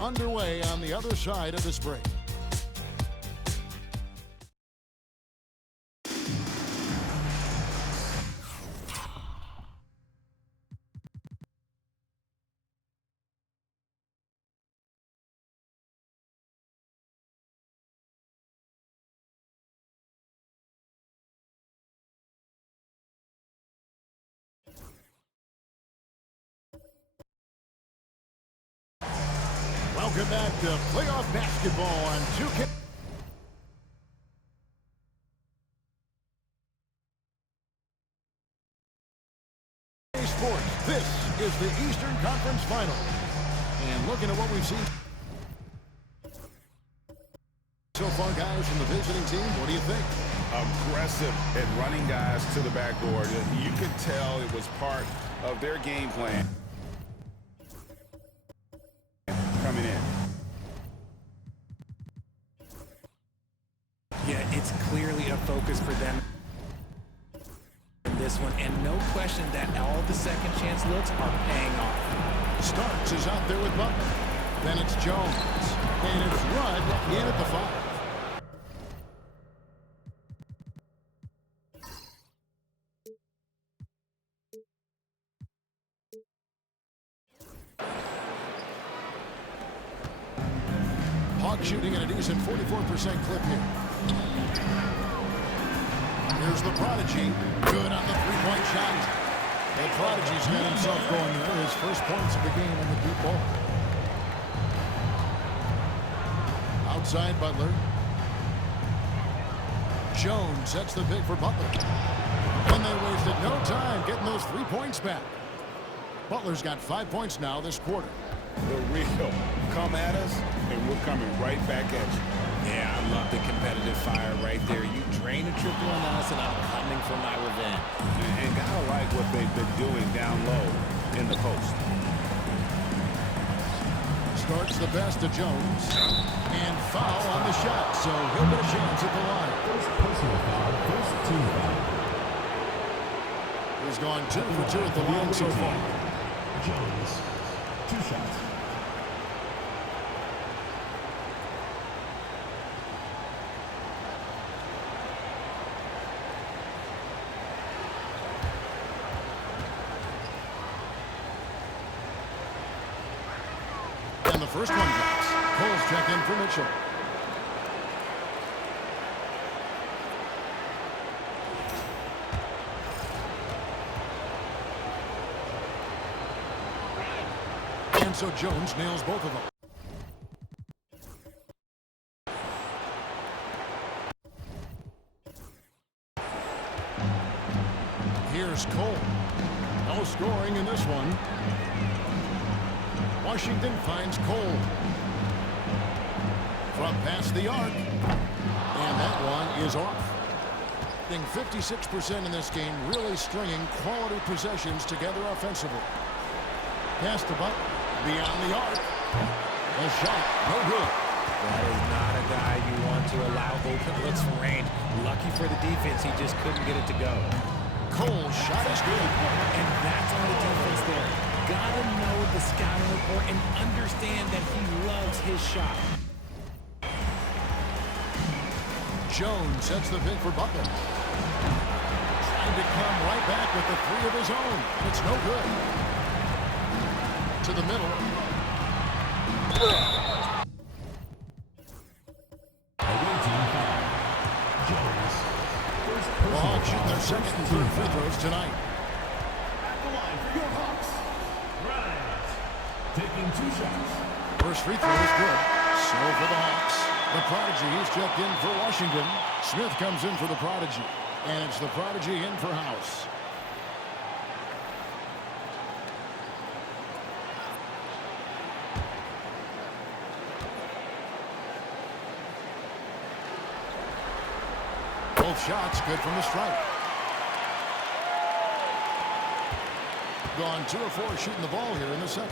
Underway on the other side of this break. Welcome back to playoff basketball on 2K. Sports. This is the Eastern Conference Final. And looking at what we've seen so far, guys, from the visiting team, what do you think? Aggressive at running guys to the backboard. You could tell it was part of their game plan coming in. Yeah, it's clearly a focus for them in this one, and no question that all the second chance looks are paying off. Starks is out there with Butler. Then it's Jones. And it's Rudd in at the 5. Hawks shooting at a decent 44% clip here. Here's the Prodigy. Good on the three-point shot. The Prodigy's got himself going there. His first points of the game on the deep ball. Outside Butler. Jones sets the pick for Butler. And they wasted no time getting those 3 points back. Butler's got 5 points now this quarter. The real come at us, and we're coming right back at you. Yeah, I love the competitive fire right there. You drain a triple on us, and I'm coming for my revenge. And gotta like what they've been doing down low in the post. Starts the pass to Jones. And foul on the shot, so he'll get a chance at the line. First personal foul, first team foul. He's gone 2 for 2 at the line so far. Jones, 2 shots. And the first one drops. Cole's check in for Mitchell. And so Jones nails both of them. Here's Cole. No scoring in this one. Washington finds Cole. From past the arc. And that one is off. I think 56% in this game, really stringing quality possessions together offensively. Pass to Butler. Beyond the arc. A shot. No good. That is not a guy you want to allow open looks from range. Lucky for the defense, he just couldn't get it to go. Cole's shot is good. And that's on the defense there. Gotta know the scouting report and understand that he loves his shot. Jones sets the pick for Butler. Trying to come right back with the 3 of his own. It's no good. To the middle. Jones. The Hawks shooting their second and third free throws tonight. At the line for your Hawks. Right. Taking 2 shots. First free throw is good. So for the Hawks. The Prodigy is checked in for Washington. Smith comes in for the Prodigy. And it's the Prodigy in for House. Both shots good from the stripe. Gone 2 of 4 shooting the ball here in the second.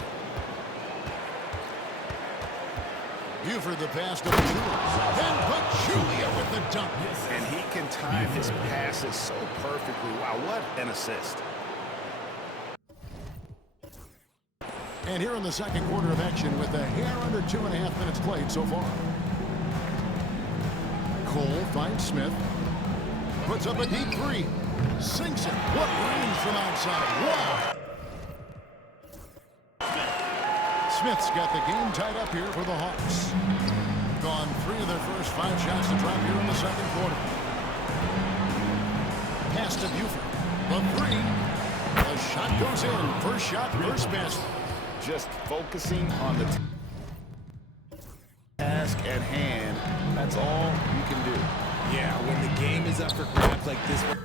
Buford the pass to Pachulia. Then Pachulia with the dunk. And he can time his passes so perfectly. Wow, what an assist. And here in the second quarter of action with a hair under 2.5 minutes played so far. Cole finds Smith. Puts up a deep three. Sinks it. What range from outside. Wow. Smith's got the game tied up here for the Hawks. Gone 3 of their first 5 shots to drop here in the second quarter. Pass to Buford. The 3. The shot goes in. First shot, first basket. Just focusing on the task at hand. That's all you can do. Yeah, when the game is up for grabs like this one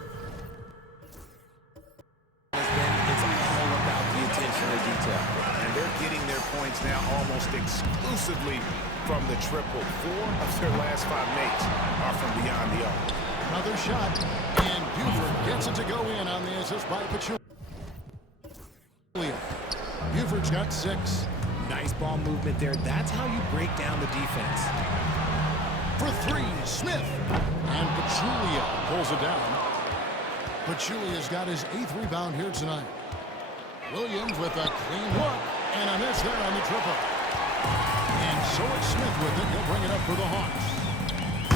has been, it's all about the attention to detail. And they're getting their points now almost exclusively from the triple. 4 of their last 5 makes are from beyond the arc. Another shot, and Buford gets it to go in on the assist by Pachulia. Buford's got 6. Nice ball movement there. That's how you break down the defense. For 3, Smith. And Pachulia pulls it down. Pachulia's got his 8th rebound here tonight. Williams with a clean look. And a miss there on the triple. And so it's Smith with it. He'll bring it up for the Hawks.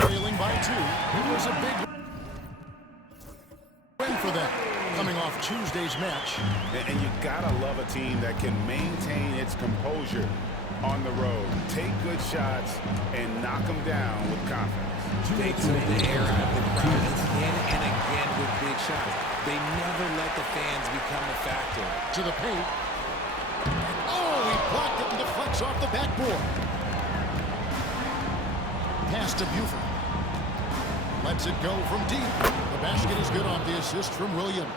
Trailing by 2. It was a big win for them, coming off Tuesday's match. And you gotta love a team that can maintain its composure on the road, take good shots, and knock them down with confidence. They took the air out of the crowd again and again with big shots. They never let the fans become a factor. To the paint. Oh, he blocked it and deflects off the backboard. Pass to Buford. Lets it go from deep. The basket is good off the assist from Williams.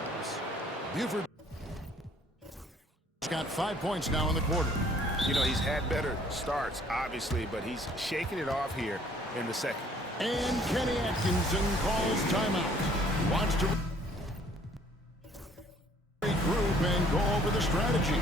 Buford has got 5 points now in the quarter. You know, he's had better starts, obviously, but he's shaking it off here in the second. And Kenny Atkinson calls timeout. Wants to regroup and go over the strategy.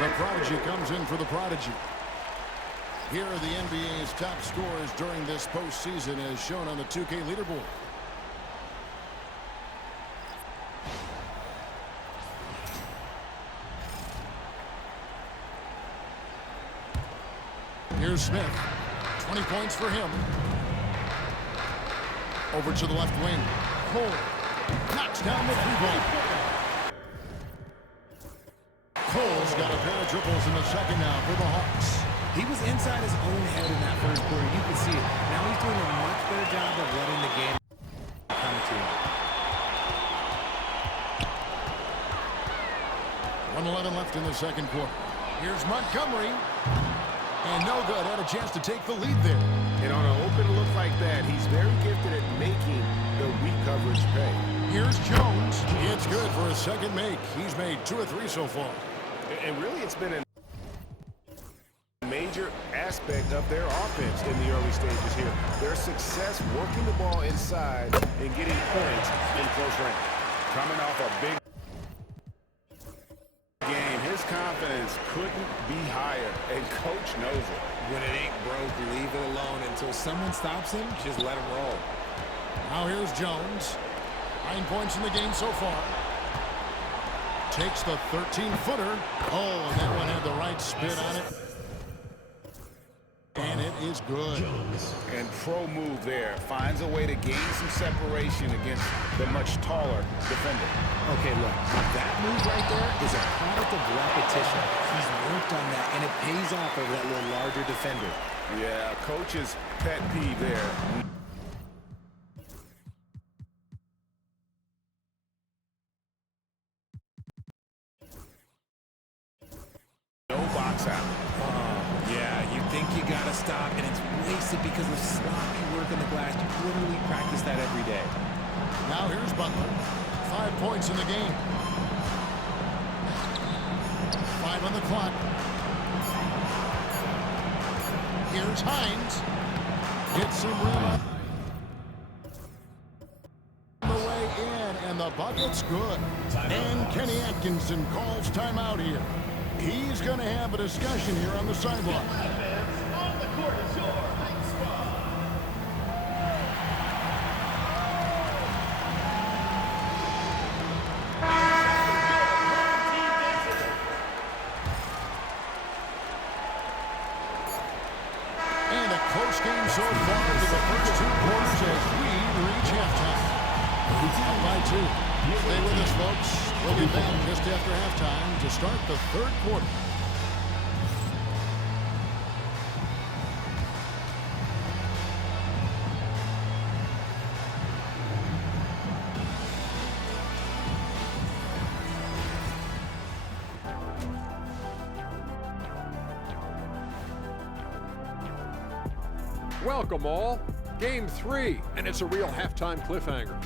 The Prodigy comes in for the Prodigy. Here are the NBA's top scorers during this postseason as shown on the 2K leaderboard. Here's Smith. 20 points for him. Over to the left wing. Cole knocks down the 3-ball. Cole's got a pair of triples in the second now for the Hawks. He was inside his own head in that first quarter. You can see it. Now he's doing a much better job of letting the game come to him. 1:11 left in the second quarter. Here's Montgomery. And no good. Had a chance to take the lead there. And on an open look like that, he's very gifted at making the weak coverage pay. Here's Jones. It's good for a second make. He's made 2 or 3 so far. And really, it's been a major aspect of their offense in the early stages here. Their success working the ball inside and getting points in close range. Coming off a big game, his confidence couldn't be higher, and coach knows it. When it ain't broke, leave it alone until someone stops him. Just let him roll. Now here's Jones. 9 points in the game so far. Takes the 13-footer. Oh, and that one had the right spin on it. And it is good. And pro move there. Finds a way to gain some separation against the much taller defender. Okay, look. That move right there is a product of repetition. He's worked on that, and it pays off over that little larger defender. Yeah, coach's pet peeve there. think you got to stop, and it's wasted because of sloppy work on the glass. You literally practice that every day. Now here's Butler. 5 points in the game. 5 on the clock. Here's Hines. Gets some rim on the way in, and the bucket's good. And Kenny Atkinson calls timeout here. He's going to have a discussion here on the sideline. On the court is your high squad. And a close game so far to the first 2 quarters as we reach halftime. Up by 2. Stay with us, folks. We'll be back just after halftime to start the 3rd quarter. Welcome all. Game 3, and it's a real halftime cliffhanger.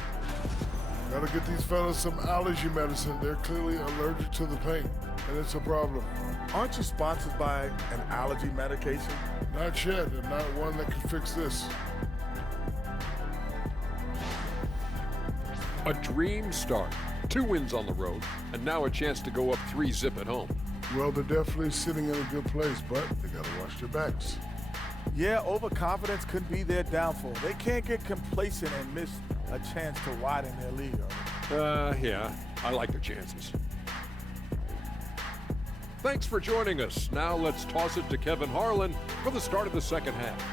Gotta get these fellas some allergy medicine. They're clearly allergic to the paint, and it's a problem. Aren't you sponsored by an allergy medication? Not yet, and not one that can fix this. A dream start. 2 wins on the road, and now a chance to go up 3-zip at home. Well, they're definitely sitting in a good place, but they gotta watch their backs. Yeah, overconfidence could be their downfall. They can't get complacent and miss a chance to widen their lead. Yeah, I like their chances. Thanks for joining us. Now let's toss it to Kevin Harlan for the start of the 2nd half.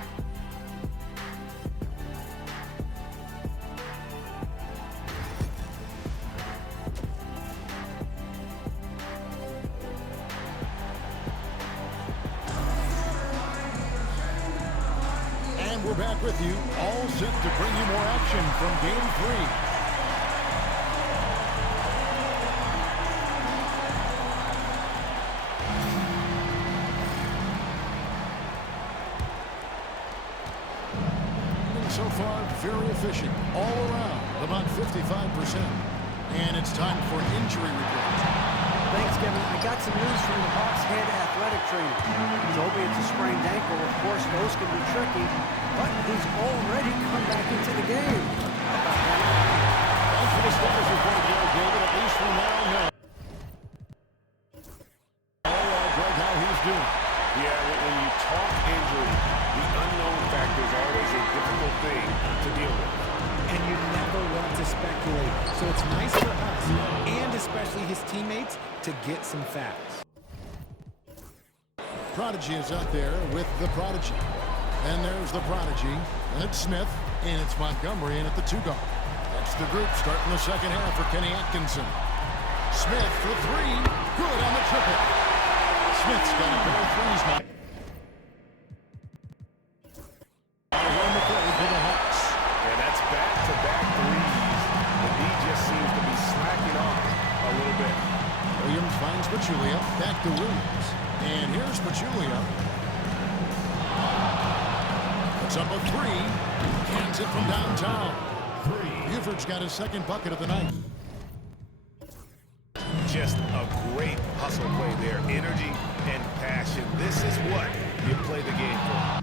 We're back with you, all set to bring you more action from Game 3. So far, very efficient all around, about 55%. And it's time for an injury report. Thanks, Kevin. I got some news from the Hawks head athletic trainer. He told me it's a sprained ankle. Of course, those can be tricky, but he's already come back into the game. Thanks for the status report, David. At least we now know. Greg, how he's doing. Yeah, when you talk injury, the unknown factor is always a difficult thing to deal with. And you never want to speculate. So it's nice for us, and especially his teammates, to get some facts. Prodigy is out there with the Prodigy. And there's the Prodigy, and it's Smith, and it's Montgomery in at the 2-guard. That's the group starting the 2nd half for Kenny Atkinson. Smith for 3, good on the triple. Smith's got a pair of 3s now. Around the play for the Hawks. And that's back-to-back 3s. The D just seems to be slacking off a little bit. Williams finds Pachulia, back to Williams. And here's Pachulia. Puts up a 3, cans it from downtown. Buford's got his 2nd bucket of the night. Just a great hustle play there. Energy and passion. This is what you play the game for.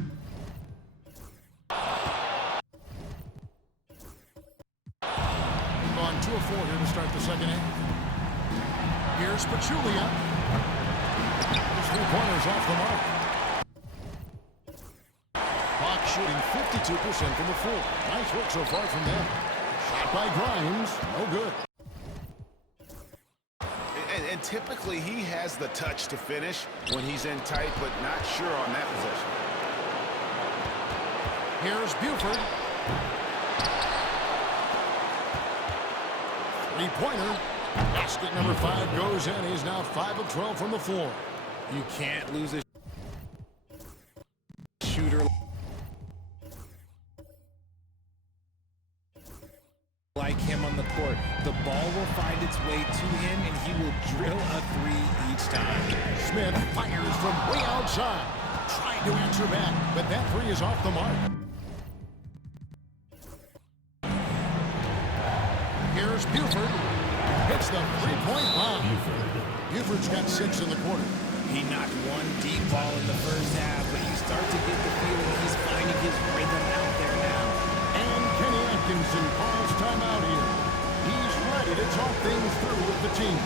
On 2 of 4 here to start the 2nd half. Here's Pachulia. His 3-pointers off the mark. Hawks shooting 52% from the floor. Nice work so far from them. Shot by Grimes. No good. And typically he has the touch to finish when he's in tight, but not sure on that possession. Here's Buford. 3-pointer. Basket number 5 goes in. He's now 5 of 12 from the floor. You can't lose a shooter like him on the court. The ball will find its way to him, and he will drill a 3 each time. Smith fires from way outside. Trying to answer back, but that three is off the mark. Here's Buford. Hits the three-point bomb. Buford's got 6 in the quarter. He knocked one deep ball in the first half, but you start to get the feeling he's finding his rhythm out there now. And Kenny Atkinson calls timeout here. He's ready to talk things through with the team.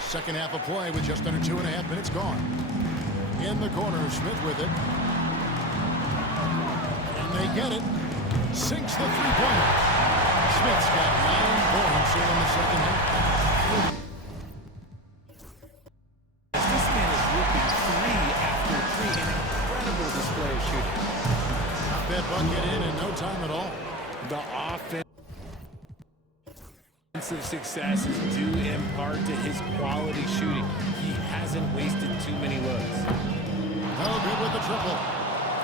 Second half of play with just under 2.5 minutes gone. In the corner, Smith with it. And they get it. Sinks the three-pointer. Smith's got 9 points here in the second half. This man is ripping 3 after 3. An incredible display of shooting. Got that bucket in no time at all. The offensive success is due in part to his quality shooting. He hasn't wasted too many looks. No good with the triple.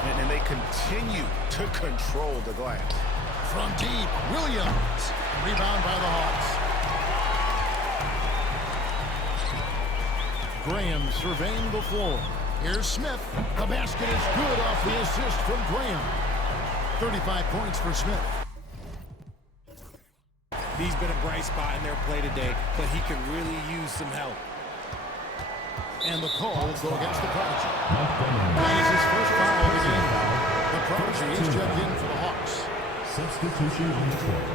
And they continue to control the glass. From deep, Williams. Rebound by the Hawks. Graham surveying the floor. Here's Smith. The basket is good off the assist from Graham. 35 points for Smith. He's been a bright spot in their play today, but he could really use some help. And the call will go against the Prodigy. That is his first foul of the game. The Prodigy is checked in for the Hawks. Substitution on the court.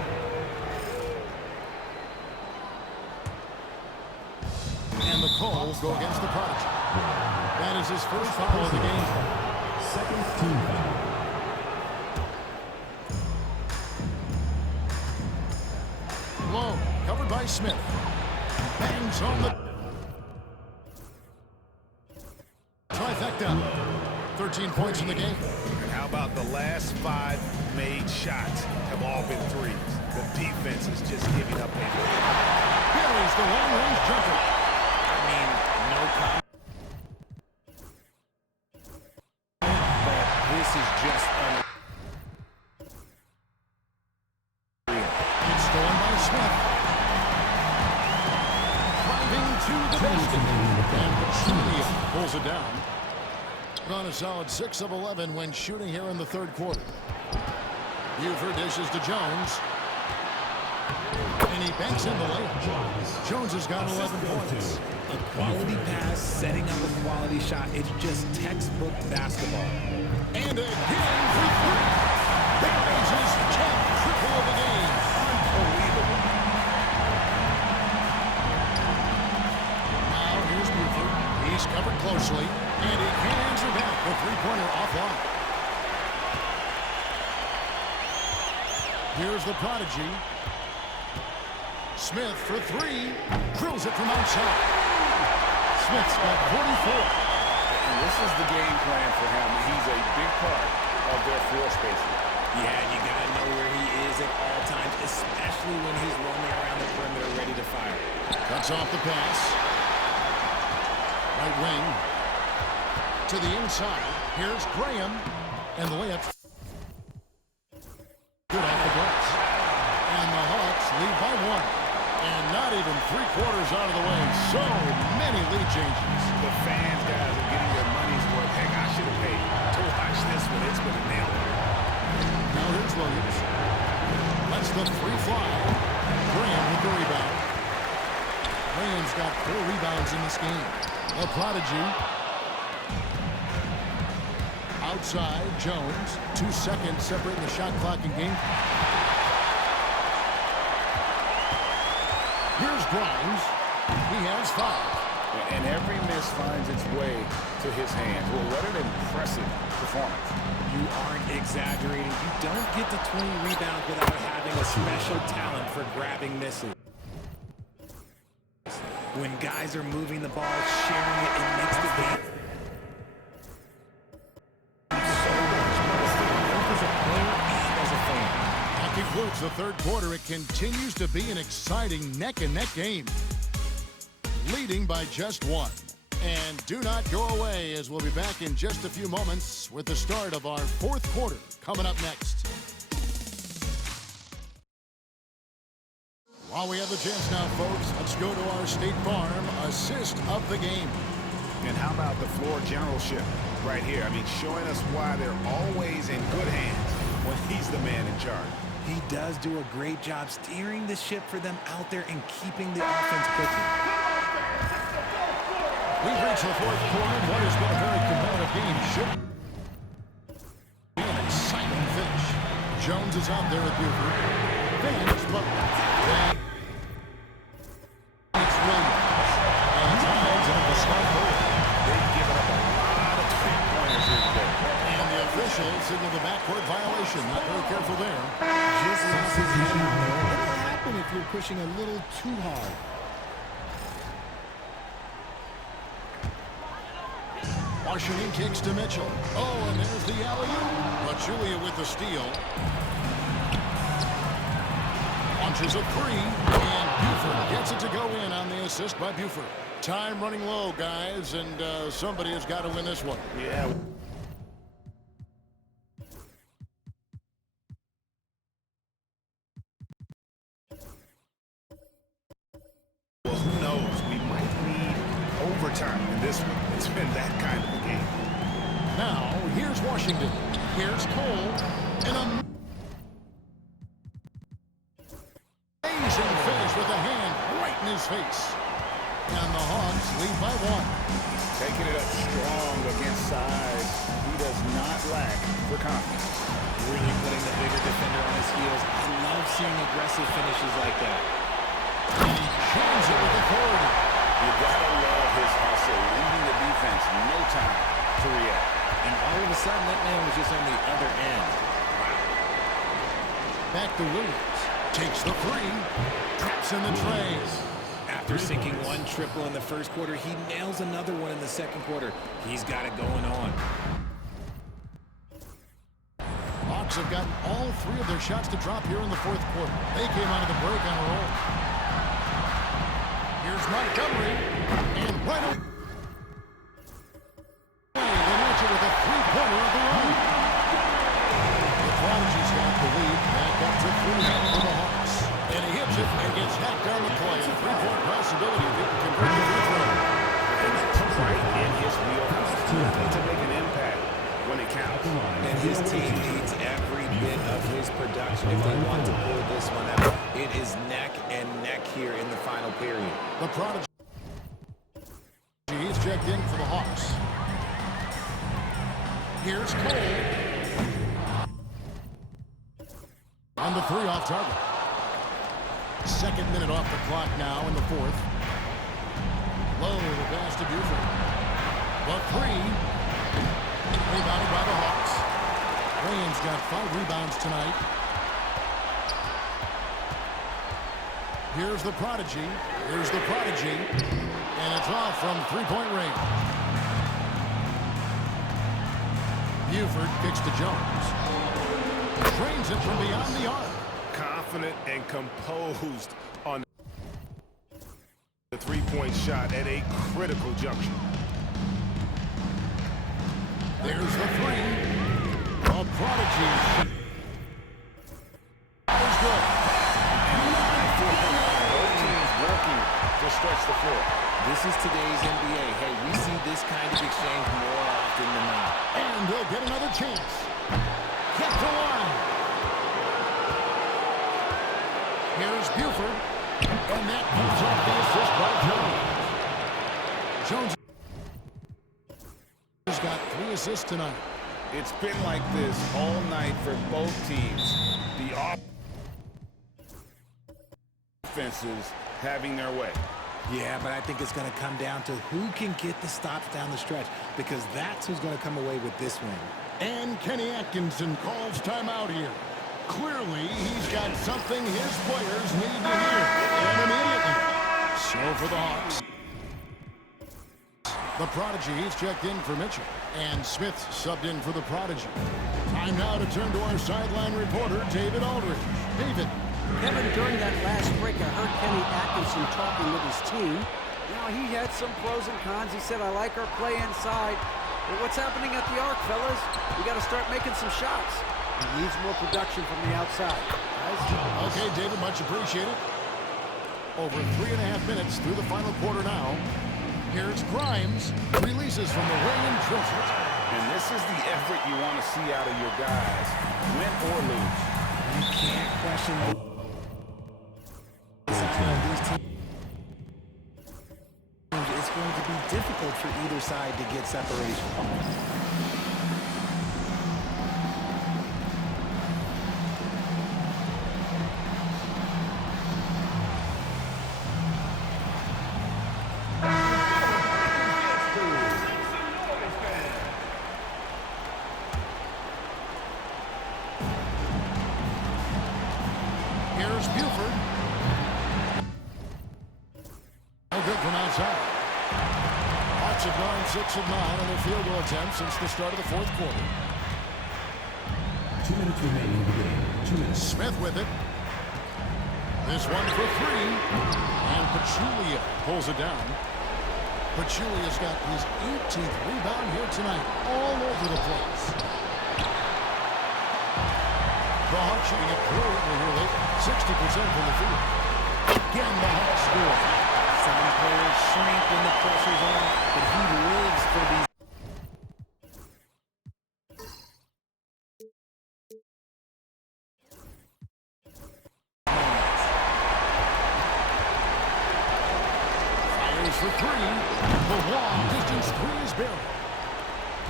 And the call will go against the Prodigy. That is his first foul of the game. Second team foul. Low, covered by Smith. Bangs on the trifecta. 13 points in the game. And how about the last 5 made shots have all been threes? The defense is just giving up. Buries the long-range jumper. I mean, no comment. But this is just It's stolen by Smith. Driving to the basket. And Petrulia pulls it down. On a solid 6 of 11 when shooting here in the third quarter. Buford dishes to Jones. And he banks in the layup. Jones has got 11 points. a quality pass, setting up a quality shot. It's just textbook basketball. And again for three. Buries his 10th triple of the game. Unbelievable. Now here's Buford. He's covered closely. And he can't answer back. The three-pointer offline. Here's the Prodigy. Smith for three. Drills it from outside. Smith's got 44. And this is the game plan for him. He's a big part of their floor spacing. Yeah, you got to know where he is at all times, especially when he's roaming around the perimeter ready to fire. Cuts off the pass. Right wing. To the inside. Here's Graham. And the layup. Good off the glass. And the Hawks lead by one. And not even three-quarters out of the way. So many lead changes. The fans, guys, are getting their money's worth. Heck, I should have paid to watch this one. It's been a nail. Now here's Williams. Lets the free fly. Graham with the rebound. Graham's got 4 rebounds in this game. The Prodigy. Outside, Jones. 2 seconds separating the shot clock and game. Here's Grimes. He has 5. And every miss finds its way to his hands. Well, what an impressive performance. You aren't exaggerating. You don't get to 20 rebounds without having a special talent for grabbing misses. When guys are moving the ball, sharing it, it makes the game so much more fun, both as a player and as a fan. That concludes the third quarter. It continues to be an exciting neck-and-neck game. Leading by just 1. And do not go away, as we'll be back in just a few moments with the start of our fourth quarter coming up next. Oh, we have the chance now, folks. Let's go to our State Farm assist of the game. And how about the floor generalship right here? I mean, showing us why they're always in good hands when he's the man in charge. He does do a great job steering the ship for them out there and keeping the offense cooking. We've reached the fourth quarter. What has been a very competitive game. Should be an exciting finish. Jones is out there with Buford. Vance, but it's Williams. And ties up the start goal. They've given up a lot of three-pointers here today. And the official signaled a backcourt violation. Not very careful there. Just lost his head out there. What'll happen if you're pushing a little too hard? Washington kicks to Mitchell. Oh, and there's the alley-oop. But Julia with the steal. Launches a three, and Buford gets it to go in on the assist by Buford. Time running low, guys, and somebody has got to win this one. Yeah. Well, who knows? We might need overtime in this one. It's been that kind of a game. Now, here's Washington. Here's Cole. And amazing finish with a hand right in his face. And the Hawks lead by one. Taking it up strong against size. He does not lack for confidence. Really putting the bigger defender on his heels. I love seeing aggressive finishes like that. And he chains it with authority. You gotta love his hustle, leaving the defense no time to react. And all of a sudden, that man was just on the other end. Back to Williams. Takes the three. Traps in the tray. After sinking one triple in the first quarter, he nails another one in the second quarter. He's got it going on. Hawks have gotten all three of their shots to drop here in the fourth quarter. They came out of the break on a roll. Here's Montgomery. And right away, they match it with a three-pointer of their own. The Prodigy's got the lead. Back up to 3 for the Hawks. And he hits it and gets hacked on the play. A three-point possibility if he can convert the free throw. And it's right in his wheelhouse. To make an impact when it counts. And his team needs every bit of his production if they want to pull this one out. It is neck and neck here in the final period. The Prodigy, he's checked in for the Hawks. Here's Cole. On the three off target. Second minute off the clock now in the fourth. Low, the pass to Buford. The three. Rebounded by the Hawks. Williams got 5 rebounds tonight. Here's the Prodigy. Here's the Prodigy. And it's off from three-point range. Buford kicks to Jones. Drains it from beyond the arc. Confident and composed on the three-point shot at a critical junction. There's the three. A Prodigy. That was good. Both teams working to stretch the floor. This is today's NBA. Hey, we see this kind of exchange more often than not. And they'll get another chance. Kept the line. Here's Buford. And that comes off the assist by Jones. Jones has got 3 assists tonight. It's been like this all night for both teams. The offenses having their way. Yeah, but I think it's going to come down to who can get the stops down the stretch, because that's who's going to come away with this win. And Kenny Atkinson calls timeout here. Clearly, he's got something his players need to hear, and immediately. So for the Hawks. The Prodigy, he's checked in for Mitchell. And Smith subbed in for the Prodigy. Time now to turn to our sideline reporter, David Aldridge. David. Kevin, during that last break, I heard Kenny Atkinson talking with his team. You know, he had some pros and cons. He said, I like our play inside. But what's happening at the arc, fellas? We got to start making some shots. He needs more production from the outside. Okay, David, much appreciated. Over 3.5 minutes through the final quarter now. Here's Grimes. Releases from the ring and drills it. And this is the effort you want to see out of your guys, win or lose. You can't question the discipline of these teams. It's going to be difficult for either side to get separation. Here's Buford. No good from outside. Hawks have gone 6 of 9 on their field goal attempts since the start of the fourth quarter. 2 minutes remaining in the game. 2 minutes. Smith with it. This one for 3. And Pachulia pulls it down. Pachulia's got his 18th rebound here tonight. All over the place. The Hawks shooting it brilliantly here late. 60% from the field. Again, the Hawks score. Some players shrink when the pressure's on, but he lives for these. Fires for 3. The long distance 3 is buried.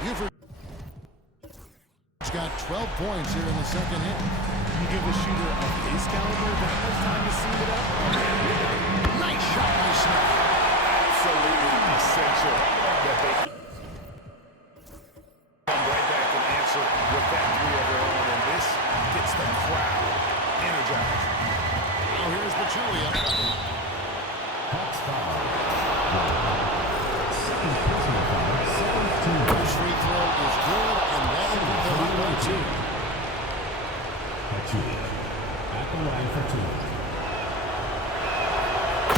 Buford got 12 points here in the second half. You give a shooter of his caliber that much time to see it up. Nice shot by Smith. Absolutely essential that they come right back and answer with that 3 of their own, and this gets the crowd energized. Now here's Pachulia. Hawks foul. Second personal foul. Second team. His free throw is good, and that'll be the hot one, too. Pachulia at the line for 2.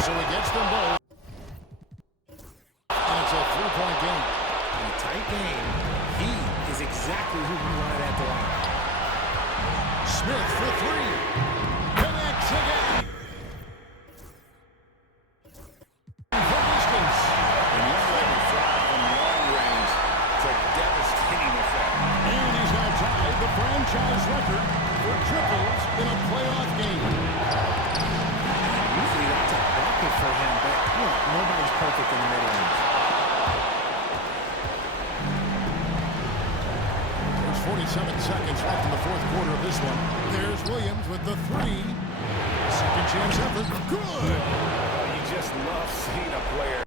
So he gets them both. And it's a 3-point game. In a tight game, he is exactly who we wanted at the line. Smith for 3. Connects again. From distance. And you let him fly from long range to devastating effect. And he's now tied the franchise record for triples in a playoff game. Usually that's a bucket for him, but look, nobody's perfect in the mid-range. There's 47 seconds left in the fourth quarter of this one. There's Williams with the 3. Second chance effort. Good. You just love seeing a player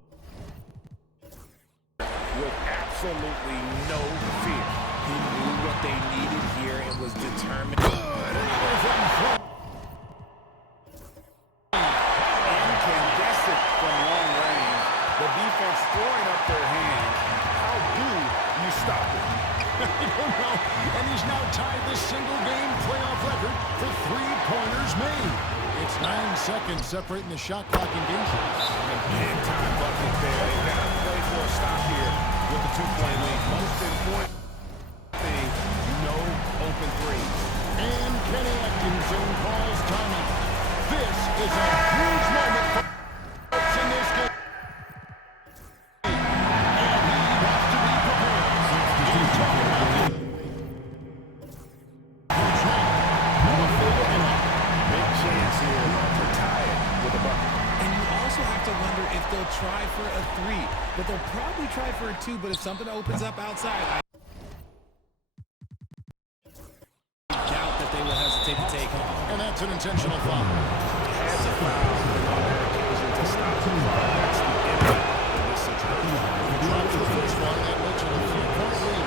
with absolutely no fear. He knew what they needed here and was determined. Incandescent from long range. The defense throwing up their hands. How do you stop it? I don't know. And he's now tied the single-game playoff record for 3-pointers made. It's 9 seconds separating the shot clock and game shots. Big time bucket there. They got to play for a stop here with the 2-point lead. Most important thing, no open threes. And Kenny Atkinson calls timeout. This is a huge moment for Hawks in this game. And he has to be prepared. He's talking about the Big chance here to tie it with a bucket. And you also have to wonder if they'll try for a 3, but they'll probably try for a 2, but if something opens up outside, I doubt that they will hesitate to take off. And that's an intentional foul. Has a foul on that occasion to stop the clock. That's the impact of this situation. He drops the first one. That makes it a 3-point lead.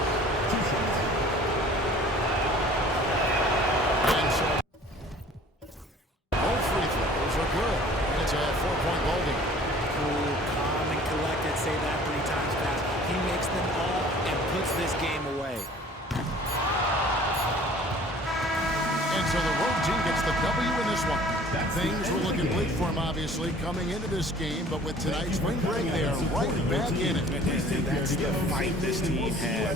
And so both free throws are good. And it's a 4-point ball game. Cool, calm, and collected. Say that 3 times fast. He makes them all and puts this game away. And so the road team gets the W in this one. Things were looking bleak for him, obviously, coming into this game. But with tonight's win break, they are right back in it. That's the fight this team has.